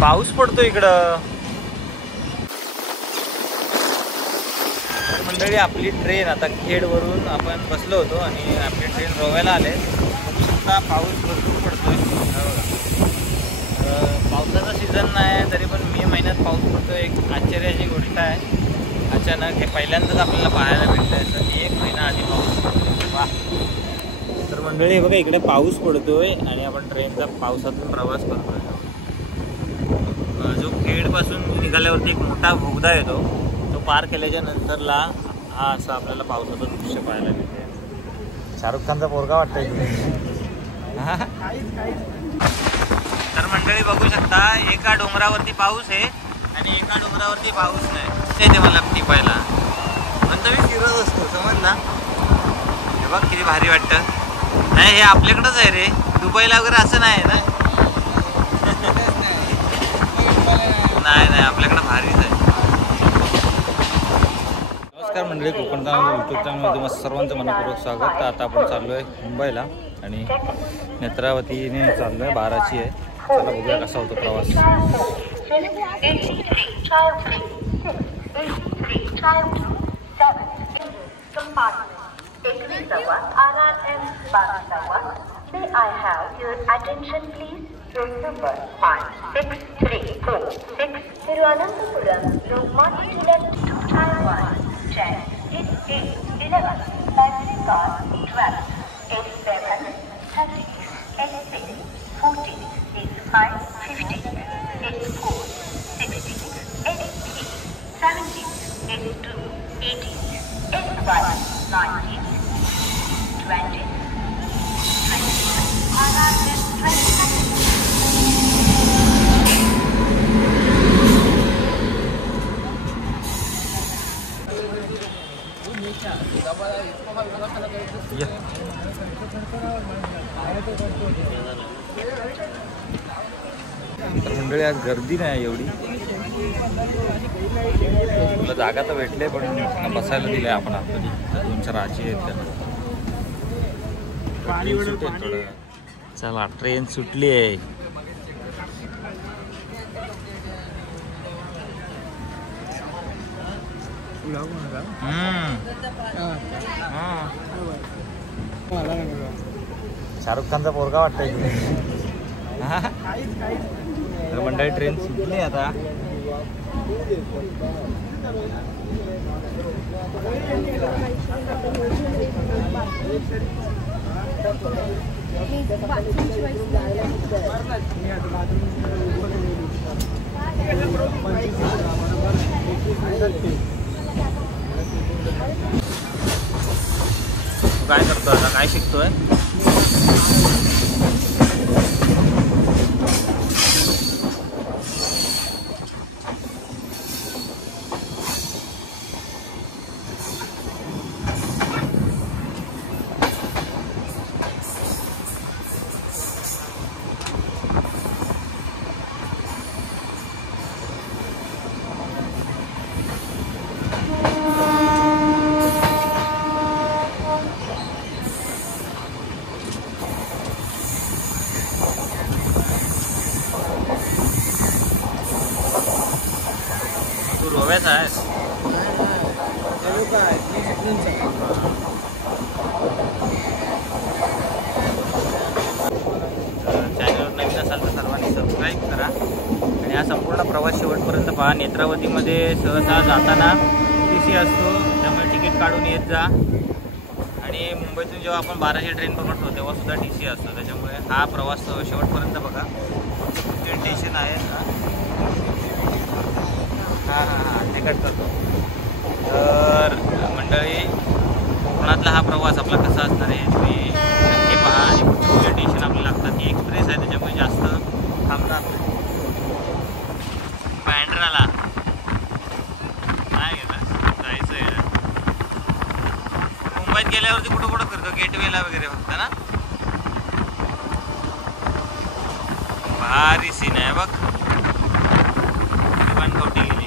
पाऊस पडतो इकडं. मंडळी आपली ट्रेन आता खेडवरून आपण बसलो होतो आणि आपली ट्रेन रोव्याला आले. आता पाऊस भरपूर पडतोय. पावसाचा सीझन नाही तरी पण मे महिन्यात पाऊस पडतोय. एक आश्चर्याची गोष्ट आहे. अचानक हे पहिल्यांदाच आपल्याला पाहायला भेटतंय. तर 1 महिना आधी पाऊस पडतोय. वा. तर मंडळी बघा इकडे पाऊस पडतोय आणि आपण ट्रेनचा पावसातून प्रवास करतोय. जो खेडपासून निघाल्यावरती एक मोठा बोगदा येतो, तो पार केल्याच्या नंतरला हा असं आपल्याला पावसाचं दृश्य पाहायला मिळते. शाहरुख खानचा पोरगा वाटतंय. तर मंडळी बघू शकता एका डोंगरावरती पाऊस आहे आणि एका डोंगरावरती पाऊस नाही. ते मला टिपायला म्हणतो मी फिरत असतो, समजला. हे बघ किती भारी वाटतं. नाही हे आपल्याकडंच आहे रे, दुबईला वगैरे असं नाही ना. नाही आपल्याकडं भारीच आहे. नमस्कार मंडळी, कोकण तांदूळ यूट्यूब चॅनलमध्ये तुम्हाला सर्वांचं मनपूर्वक स्वागत. तर आता आपण चाललो आहे मुंबईला आणि नेत्रावतीने चाललो आहे. 12ची आहे. चला बघूया कसा होतो प्रवास. May I have your attention please? Room number 5634 Thiruvananthapuram, Lokmanya Tilak to Taiwan. Check. It's 8:11. Taxi car 12. It's 7:30. It's 6:14. It's 5:15. It's 4:16. It's 3:17. It's 2:18. It's 1:19. 20. तर मंडळी आज गर्दी नाही एवढी. तुला जागा तर भेटले पण बसायला दिले आपण आतमध्ये. 2-4 आजी आहेत त्यांना. चला ट्रेन सुटली आहे. शाहरुख खानचा पोरगा वाटतंय. तर मंडळी ट्रेन सुटली आता. काय करतोय आता, काय शिकतोय? रोव्याचा आहे. चॅनलवर नवीन असाल तर सर्वांनी सबस्क्राईब करा आणि हा संपूर्ण प्रवास शेवटपर्यंत पहा. नेत्रावतीमध्ये सहसा जाताना TC असतो, त्यामुळे तिकीट काढून येत जा. आणि मुंबईतून जेव्हा आपण 12ची ट्रेन पकडतो तेव्हा सुद्धा TC असतो. त्याच्यामुळे हा प्रवास शेवटपर्यंत बघा. पुढचे स्टेशन आहे ना. हां तिकट करतो. तर मंडळी कोकणातला हा प्रवास आपला कसा असणार आहे तुम्ही नक्की पहा. आणि पुढचे स्टेशन आपल्याला लागतात. ही एक्सप्रेस आहे त्याच्यामुळे जास्त थांबणार नाही. बँड्राला काय गेलं जायचं आहे. मुंबईत गेल्यावरती कुठं कुठं फिरतो, गेटवेला वगैरे फक्त ना. भारी सीन आहे बघ. कवटी गेली.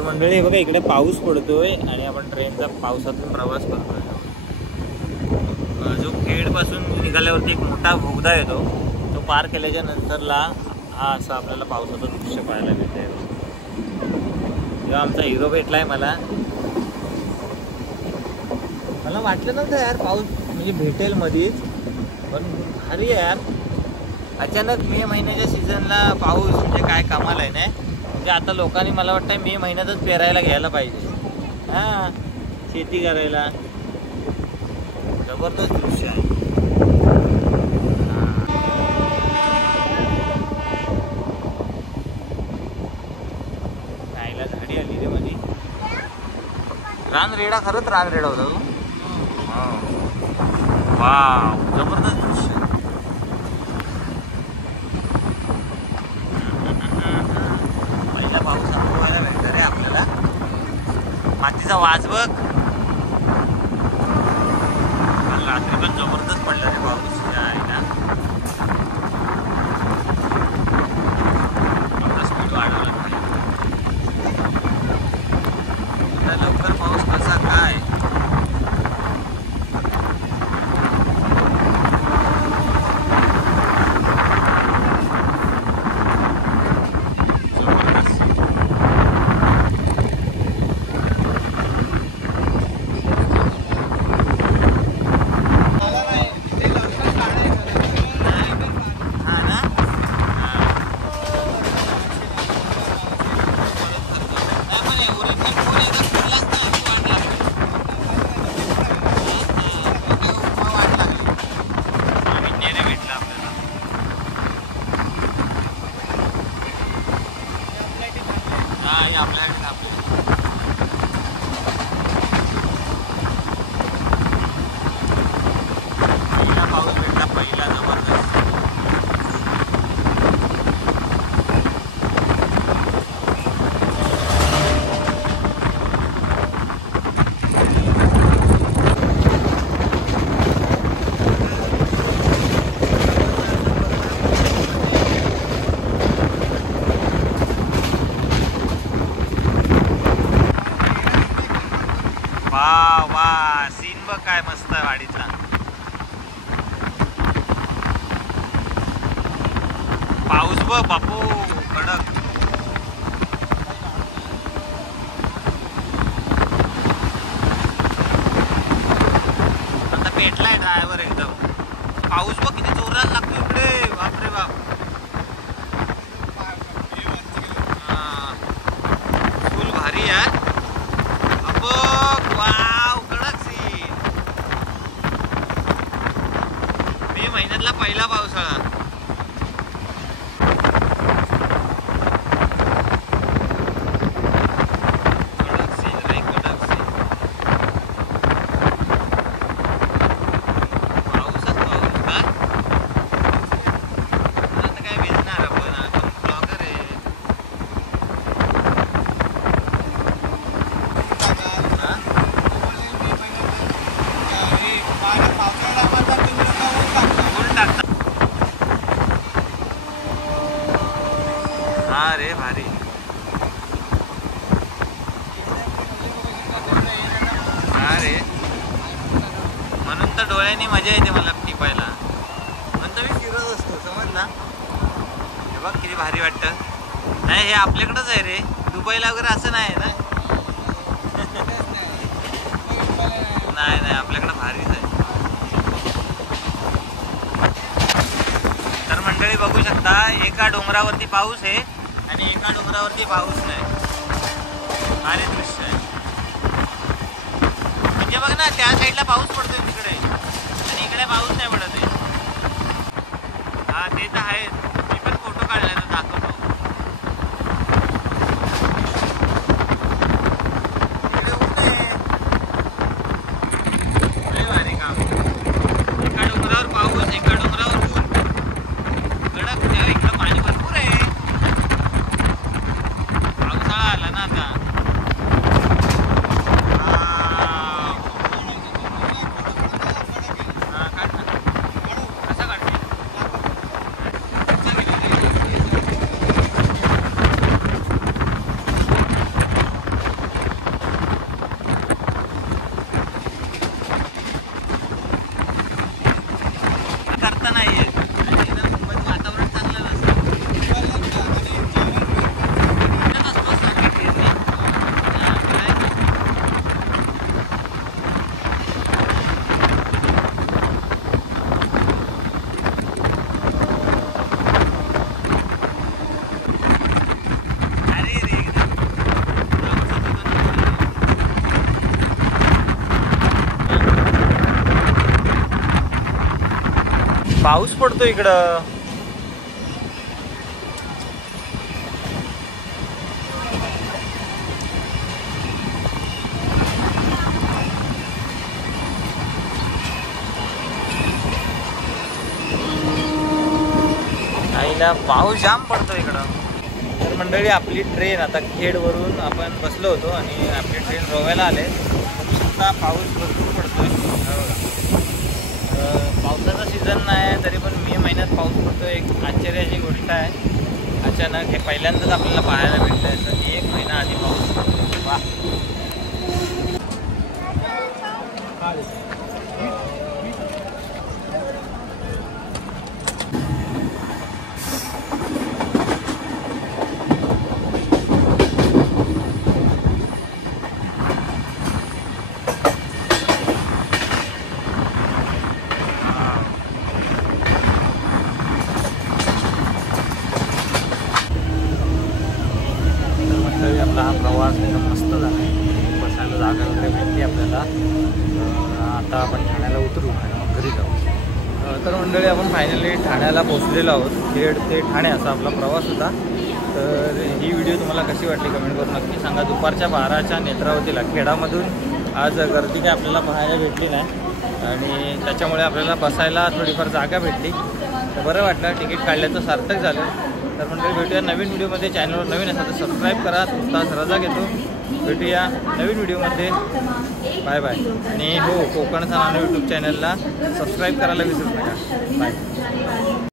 तर मंडळी बघा इकडे पाऊस पडतोय आणि आपण ट्रेनचा पावसातून प्रवास करतोय. जो खेडपासून निघाल्यावरती एक मोठा बोगदा येतो, तो पार केल्याच्या नंतरला हा असं आपल्याला पावसाचं दृश्य पाहायला मिळतंय. जेव्हा आमचा हिरो भेटलाय मला वाटलं नव्हतं यार पाऊस म्हणजे भेटेल मध्येच, पण भारी यार. अचानक मे महिन्याच्या सीझनला पाऊस म्हणजे काय कामाला आहे नाही. म्हणजे आता लोकांनी मला वाटतं मे महिन्यातच पेरायला घ्यायला पाहिजे. हां, शेती करायला जबरदस्त दृश्य आहे. खायला झाडी आली रे मध्ये. रानरेडा, खरंच रानरेडा होता तो. वाव, जबरदस्त दृश्य. पहिला पाऊस अनुभवायला भेटतो रे आपल्याला. मातीचा वास बघ. काल रात्री पण जबरदस्त पडला रे पाऊस. आहे ना, आता स्पीड वाढवला पाहिजे. लवकर पाऊस कसा काय. काय मस्त आहे वाडीचा. पाऊस बघ बापू कडक. आता पेटलाय ड्रायव्हर एकदम. पाऊस बघ किती जोरात लागतो इकडे. बापरे बाप. फुल भारी यार. वाव, कडक सीन. मे महिन्यातला पहिला पावसाळा. कडक सीन रे, कडक सीन. पाऊसच पाऊस का. आता काय भेटणार आपण ब्लॉगर आहे. हा रे भारी. हा रे, म्हणून तर डोळ्यांनी मजा येते मला टिपायला. म्हणून तर मी फिरत असतो, समजला. हे बघ किती भारी वाटतं. नाही, हे आपल्याकडंच आहे रे. दुबईला वगैरे असं नाही ना. नाही, आपल्याकडं भारीच आहे. तर मंडळी बघू शकता, एका डोंगरावरती पाऊस आहे आणि एका डोंगरावरती पाऊस नाही. भारी दृश्य आहे. म्हणजे बघ ना, त्या साईडला पाऊस पडतोय तिकडे आणि इकडे पाऊस नाही पडत आहे. हा, ते तर आहे. मी पण फोटो काढला तर दाखवतो. इकडे ऊन आहे. लय भारी काम. एका डोंगरावर पाऊस, एका डोंगरावर ऊन. कडक. इकडं पाणी भरपूर आहे. पावसाळा आला ना आता. पाऊस पडतो इकडं. आईला पाऊस जाम पडतो इकडं. तर मंडळी आपली ट्रेन आता खेडवरून आपण बसलो होतो आणि आपली ट्रेन रोव्याला आले. आता पाऊस भरपूर पडतोय. पावसाचा सीझन नाही तरी पण मे महिन्यात पाऊस पडतो. एक आश्चर्याची गोष्ट आहे. अचानक हे पहिल्यांदाच आपल्याला पाहायला भेटलं आहे. तर 1 महिना आधी पाऊस पडतो. वा. आपला हा प्रवास एकदम मस्त झाला. बसायला जागा वगैरे भेटली आपल्याला. आता आपण ठाण्याला उतरू आणि मग घरी जाऊ. तर मंडळी आपण फायनली ठाण्याला पोहोचलेलो आहोत. खेड ते ठाणे असा आपला प्रवास होता. तर ही व्हिडिओ तुम्हाला कशी वाटली कमेंट करून नक्की सांगा. दुपारच्या 12च्या नेत्रावतीला खेडामधून आज गर्दी काय आपल्याला पाहायला भेटली नाही आणि त्याच्यामुळे आपल्याला बसायला थोडीफार जागा भेटली. तर बरं वाटलं. तिकीट काढल्याचं सार्थक झालं. तर मंडळी भेटूया नवीन व्हिडिओमध्ये. चॅनलवर नवीन असा तर सबस्क्राईब करा. तुमचा रजा घेतो. भेटूया नवीन व्हिडिओमध्ये. Bye bye. आणि हो, कोकणचा नाणं यूट्यूब चॅनलला सबस्क्राईब करायला विसरू नका. बाय.